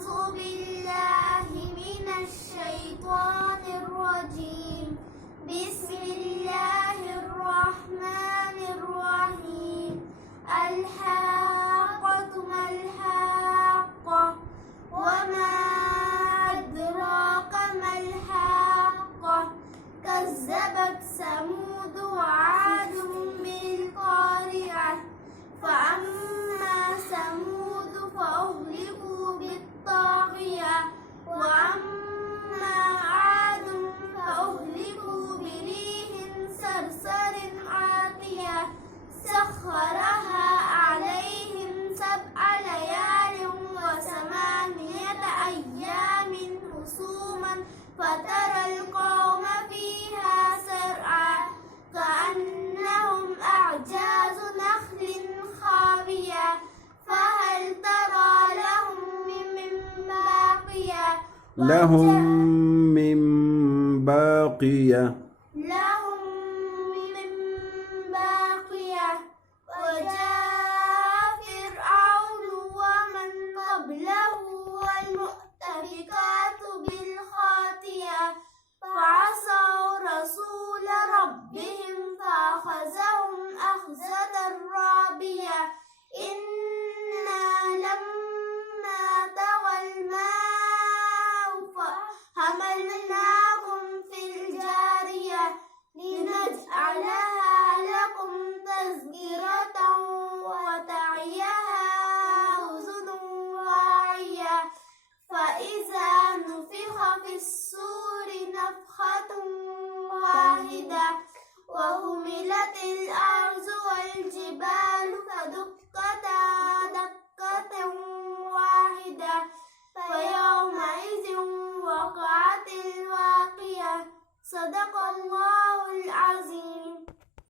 أعوذ بالله من الشيطان الرجيم. بسم الله الرحمن الرحيم. الحاقة ما الحاقة وما أدراك ما الحاقة كذبت ثمود وعاد بالقارعة فأما ثمود فأهلكوا بالطاغية وأما عاد فأهلكوا بريح صرصر عاتية سخرها عليهم 7 ليال و8 أيام حسوما فترى القوم فيها سرعى كأنهم أعجاز نخل خاوية فهل ترى لهم من باقية لهم من باقية وجاء فرعون ومن قبله والمؤتفكات بالخاطئة فعصوا رسول ربهم فأخذهم أخذة رابية إنا لما طغى الماء حملناكم في الجارية لنجعلها لكم تذكرة وتعيها أذن واعية فإذا نفخ في الصور نفخة واحدة وحملت الأرض والجبال فدكتا دكة واحدة فيومئذ وقعت الواقعة. صدق الله العظيم.